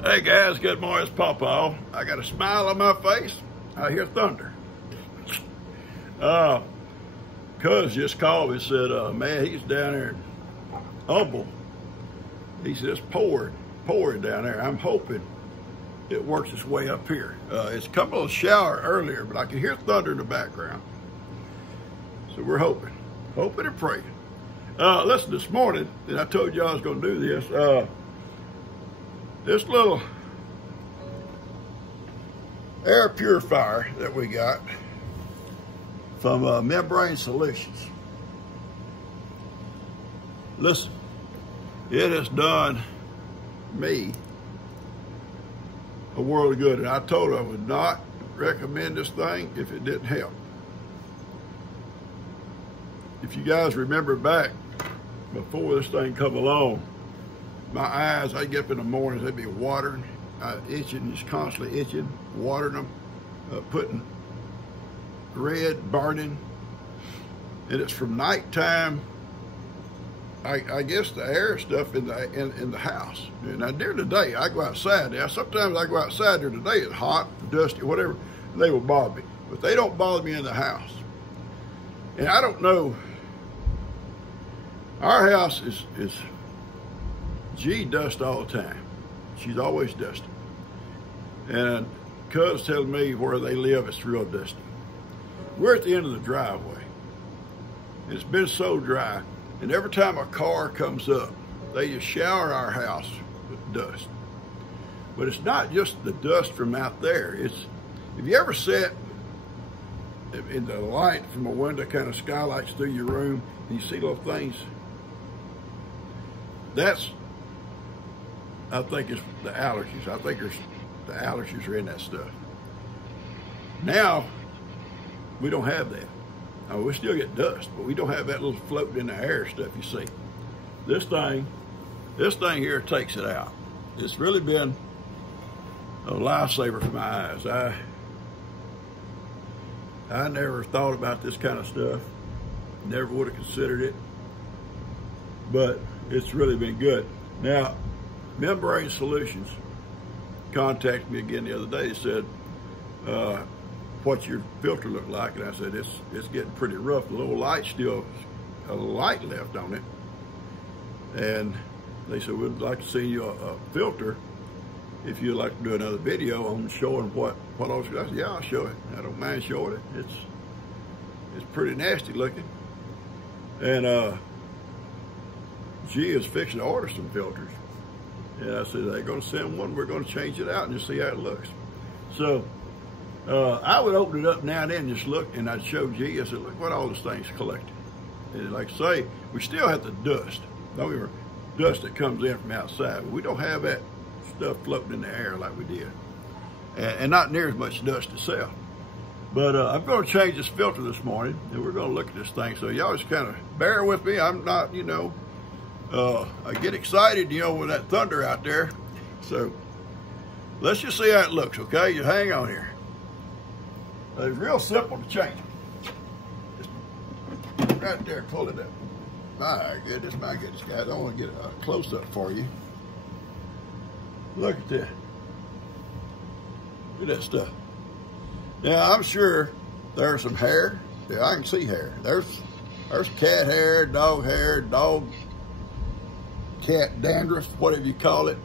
Hey guys, good morning, it's Pawpaw. I got a smile on my face. I hear thunder. Cuz just called me and said, man, he's down there in Humble. He said it's pouring down there. I'm hoping it works its way up here. It's come a little shower earlier, but I can hear thunder in the background. So we're hoping and praying. Listen, this morning, and I told you I was gonna do this, this little air purifier that we got from Membrane Solutions. Listen, it has done me a world of good, and I told her I would not recommend this thing if it didn't help. If you guys remember back before this thing come along, my eyes, I'd get up in the mornings, they'd be watering, itching, just constantly itching, watering them, putting red, burning. And it's from nighttime, I guess the air stuff in the house. And now during the day, I go outside. Now sometimes I go outside during the day, it's hot, dusty, whatever, they will bother me. But they don't bother me in the house. And I don't know, our house is G dust all the time. She's always dusty. And Cuz telling me where they live, it's real dusty. We're at the end of the driveway. It's been so dry, and every time a car comes up, they just shower our house with dust. But it's not just the dust from out there. It's, have you ever sat in the light from a window, kind of skylights through your room, and you see little things? That's, I think it's the allergies. I think the allergies are in that stuff. Now, we don't have that. We still get dust, but we don't have that little floating in the air stuff you see. This thing here takes it out. It's really been a lifesaver for my eyes. I never thought about this kind of stuff. Never would have considered it, but it's really been good. Now, Membrane Solutions contacted me again the other day. They said, what's your filter look like? And I said, it's getting pretty rough. The little light still, a little light left on it. And they said, we'd like to see you a filter if you'd like to do another video on showing what else. I said, yeah, I'll show it. I don't mind showing it. It's pretty nasty looking. And G is fixing to order some filters. And I said, they're going to send one. We're going to change it out and just see how it looks. So I would open it up now and then and just look, and I'd show G. I said, look what all this thing's collected. And like I say, we still have the dust. Don't get me wrong, dust that comes in from outside. But we don't have that stuff floating in the air like we did. And not near as much dust itself. But I'm going to change this filter this morning, and we're going to look at this thing. So y'all just kind of bear with me. I'm not, you know, I get excited, you know, with that thunder out there. So let's just see how it looks, okay? You hang on here. It's real simple to change. Just right there, pull it up. My goodness, guys. I want to get a close-up for you. Look at that. Look at that stuff. Now, I'm sure there's some hair. Yeah, I can see hair. There's cat hair, dog, cat dandruff, whatever you call it.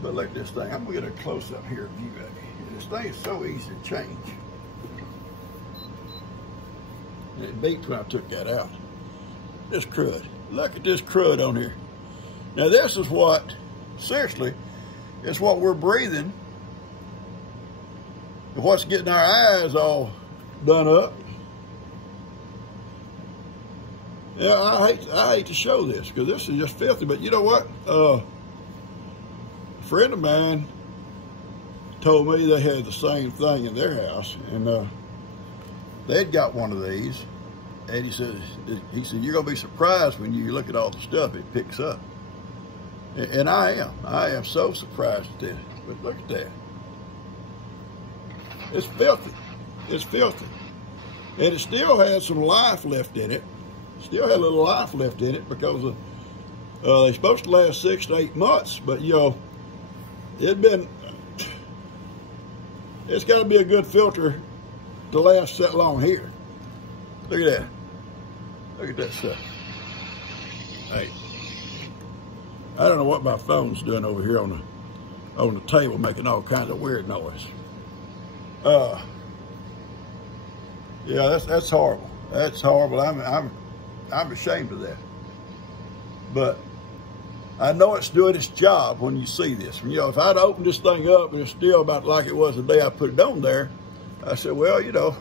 But look at this thing. I'm gonna get a close-up here view of it. And this thing is so easy to change. And it beeped when I took that out. This crud. Look at this crud on here. Now this is what, seriously, it's what we're breathing. And what's getting our eyes all done up. Yeah, I hate to show this because this is just filthy, but you know what? A friend of mine told me they had the same thing in their house, and they'd got one of these, and he said, you're gonna be surprised when you look at all the stuff it picks up. And I am so surprised at this. But look at that. It's filthy. It's filthy. And it still has some life left in it. Still had a little life left in it because they're supposed to last 6 to 8 months. But, you know, it's got to be a good filter to last that long here. Look at that. Look at that stuff. Hey, I don't know what my phone's doing over here on the table, making all kinds of weird noise. Yeah, that's horrible. That's horrible. I'm ashamed of that. But I know it's doing its job when you see this. You know, if I'd opened this thing up and it's still about like it was the day I put it on there, I said, well, you know,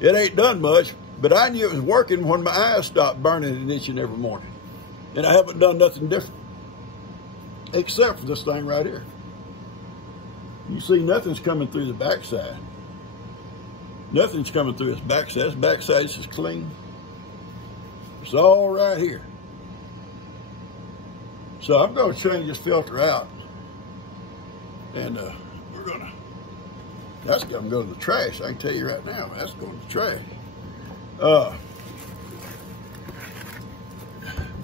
it ain't done much, but I knew it was working when my eyes stopped burning and itching every morning. And I haven't done nothing different, except for this thing right here. You see, nothing's coming through the backside. Nothing's coming through its backside. This backside is just clean. It's all right here. So I'm going to change this filter out. And that's going to go to the trash. I can tell you right now, that's going to the trash.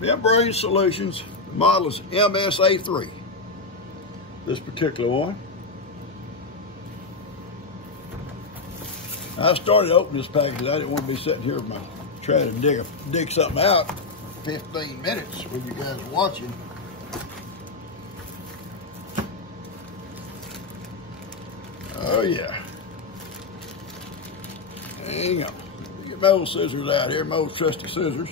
Membrane Solutions, the model is MSA3. This particular one. I started opening this package because I didn't want to be sitting here trying to dig something out 15 minutes when you guys are watching. Oh yeah. Hang on. Let me get my old scissors out here, my old trusty scissors.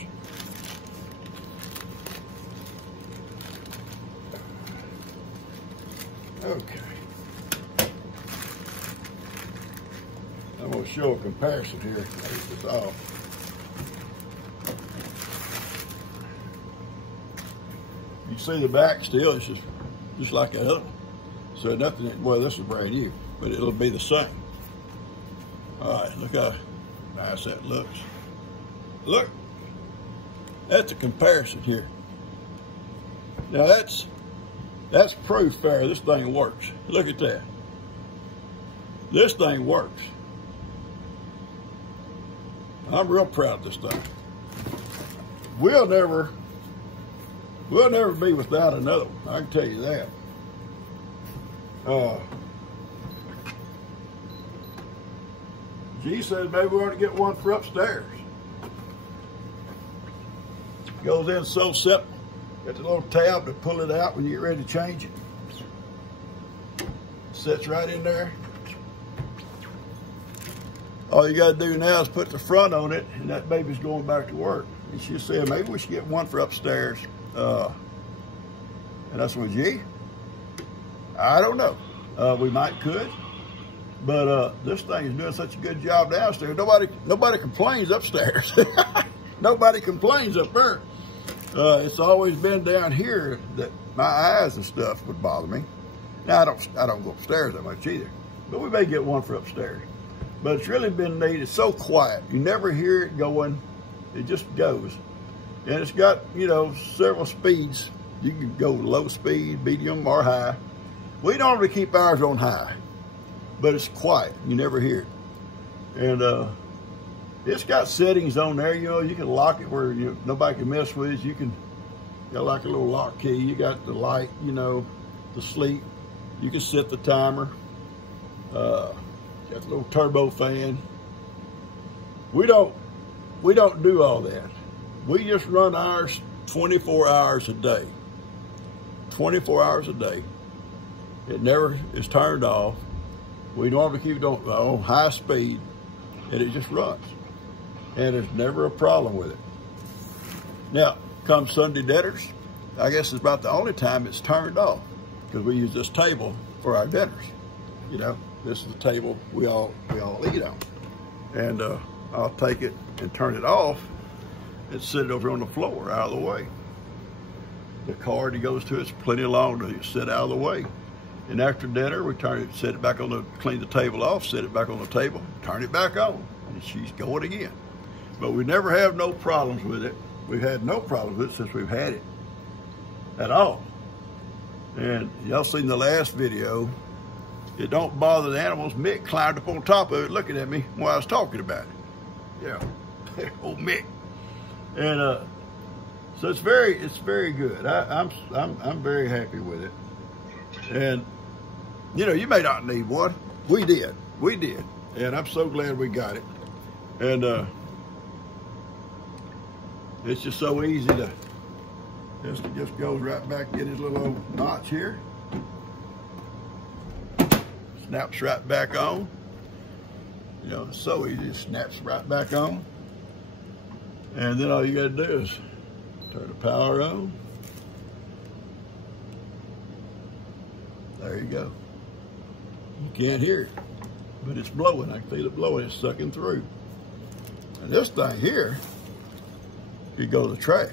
Okay. I'm going to show a comparison here. Take this off. You see the back still, it's just like that other. So nothing, well, this is brand new, but it'll be the same. All right, look how nice that looks. Look, that's a comparison here. Now that's proof fair this thing works. Look at that. This thing works. I'm real proud of this thing. We'll never be without another one, I can tell you that. G says maybe we ought to get one for upstairs. Goes in so simple. Got the little tab to pull it out when you get ready to change it. Sits right in there. All you got to do now is put the front on it, and that baby's going back to work. And she said, maybe we should get one for upstairs. And I said, well, gee, I don't know. We might could, but this thing is doing such a good job downstairs. Nobody complains upstairs. Nobody complains up there. It's always been down here that my eyes and stuff would bother me. Now I don't go upstairs that much either, but we may get one for upstairs. But it's really been neat. It's so quiet. You never hear it going. It just goes. And it's got, you know, several speeds. You can go low speed, medium, or high. We normally keep ours on high, but it's quiet. You never hear it. And it's got settings on there. You know, you can lock it where nobody can mess with it. You can got like a little lock key. You got the light, you know, the sleep. You can set the timer. Got a little turbo fan. We don't do all that. We just run ours 24 hours a day. 24 hours a day. It never is turned off. We normally keep it on high speed, and it just runs. And there's never a problem with it. Now, come Sunday dinners, I guess it's about the only time it's turned off, because we use this table for our dinners. You know, this is the table we all eat on. And I'll take it and turn it off and sit it over on the floor out of the way. The cord it goes to it's plenty long to sit out of the way. And after dinner, we turn it, set it back on clean the table off, set it back on the table, turn it back on, and she's going again. But we never have no problems with it. We've had no problems with it since we've had it at all. And y'all seen the last video. It don't bother the animals. Mick climbed up on top of it looking at me while I was talking about it. Yeah, old Mick. And so it's very good. I'm very happy with it. And, you know, you may not need one. We did. And I'm so glad we got it. And it's just so easy to, just goes right back, get his little old notch here. Snaps right back on. You know, it's so easy, it snaps right back on. And then all you gotta do is turn the power on. There you go. You can't hear it, but it's blowing. I can feel it blowing, it's sucking through. And this thing here could go to the trash.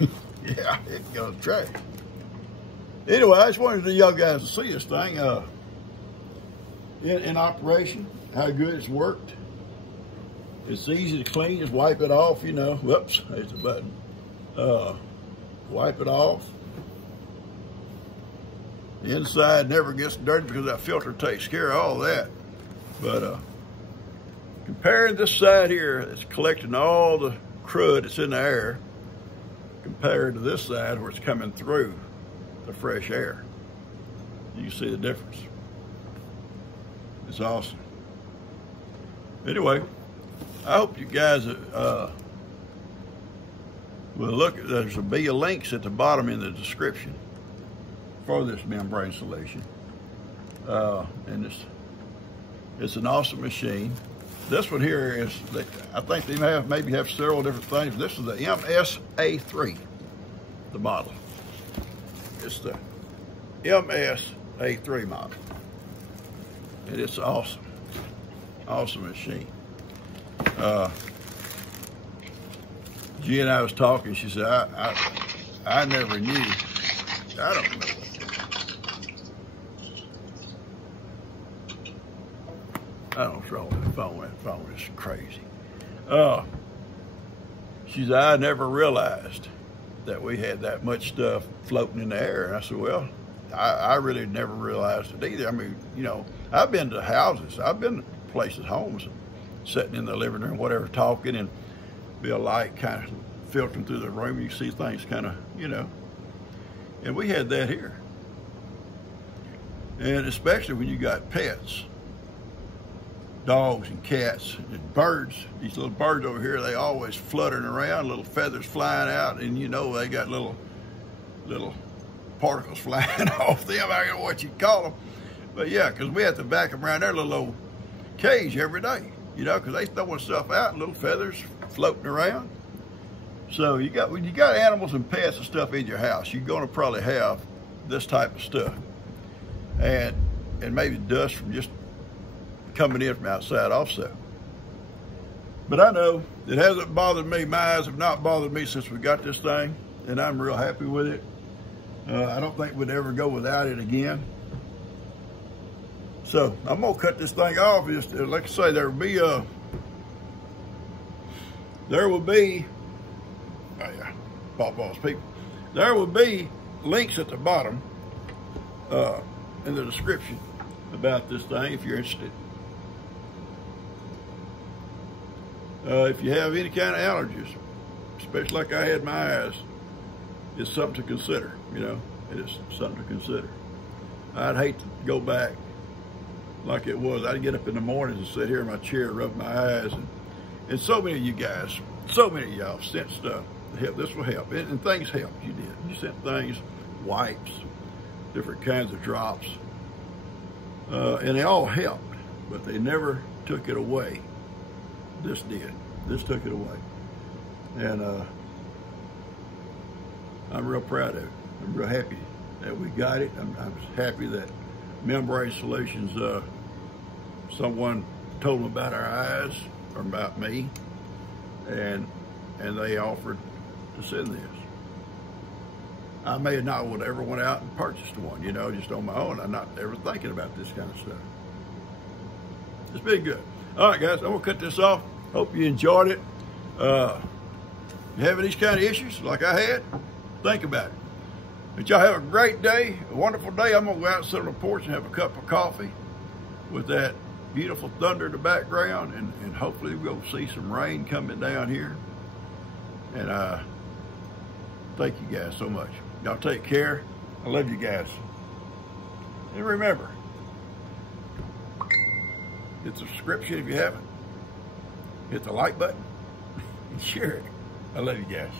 Yeah, it could go to the trash. Anyway, I just wanted you guys to see this thing in operation, how good it's worked. It's easy to clean, just wipe it off, you know. Whoops, there's the button. Wipe it off. The inside never gets dirty because that filter takes care of all that. But comparing this side here, it's collecting all the crud that's in the air, compared to this side where it's coming through the fresh air. You can see the difference. It's awesome. Anyway, I hope you guys will look. There'll be links at the bottom in the description for this membrane solution. And it's an awesome machine. This one here is, I think they maybe have several different things. This is the MSA3, the model. It's the MSA3 model. And it's awesome. Awesome machine. G and I was talking, she said, I never knew. I don't know. I don't know what's wrong with the phone. That phone is crazy. She said, I never realized that we had that much stuff floating in the air. And I said, well, I really never realized it either. I mean, you know, I've been to houses, I've been to places, homes, sitting in the living room, whatever, talking, and be a light kind of filtering through the room. You see things kind of, you know, and we had that here. And especially when you got pets, dogs and cats and birds. These little birds over here, they always fluttering around, little feathers flying out, and you know they got little particles flying off them. I don't know what you call them. But yeah, because we have to back them around their little old cage every day, you know, because they throwing stuff out, little feathers floating around. So when you got animals and pets and stuff in your house, you're gonna probably have this type of stuff. And maybe dust from just coming in from outside also. But I know it hasn't bothered me. My eyes have not bothered me since we got this thing, and I'm real happy with it. I don't think we'd ever go without it again. So I'm gonna cut this thing off. Just like I say, there will be, oh yeah, Papa's people. There will be links at the bottom in the description about this thing if you're interested. If you have any kind of allergies, especially like I had my eyes, it's something to consider, you know. It is something to consider. I'd hate to go back like it was. I'd get up in the mornings and sit here in my chair, rub my eyes, and so many of you guys, so many of y'all sent stuff to help. This will help, and things helped. You did. You sent things, wipes, different kinds of drops, and they all helped, but they never took it away. This did. This took it away. And I'm real proud of it. I'm real happy that we got it. I'm happy that Membrane Solutions, someone told them about our eyes, or about me, and they offered to send this. I may not would ever went out and purchased one, you know, just on my own. I'm not ever thinking about this kind of stuff. It's been good. All right, guys, I'm gonna cut this off. Hope you enjoyed it. You having these kind of issues like I had, think about it. But y'all have a great day, a wonderful day. I'm gonna go out and sit on the porch and have a cup of coffee with that beautiful thunder in the background, and hopefully we'll see some rain coming down here. And thank you guys so much. Y'all take care. I love you guys. And remember, hit the subscription if you haven't. Hit the like button and share it. I love you guys.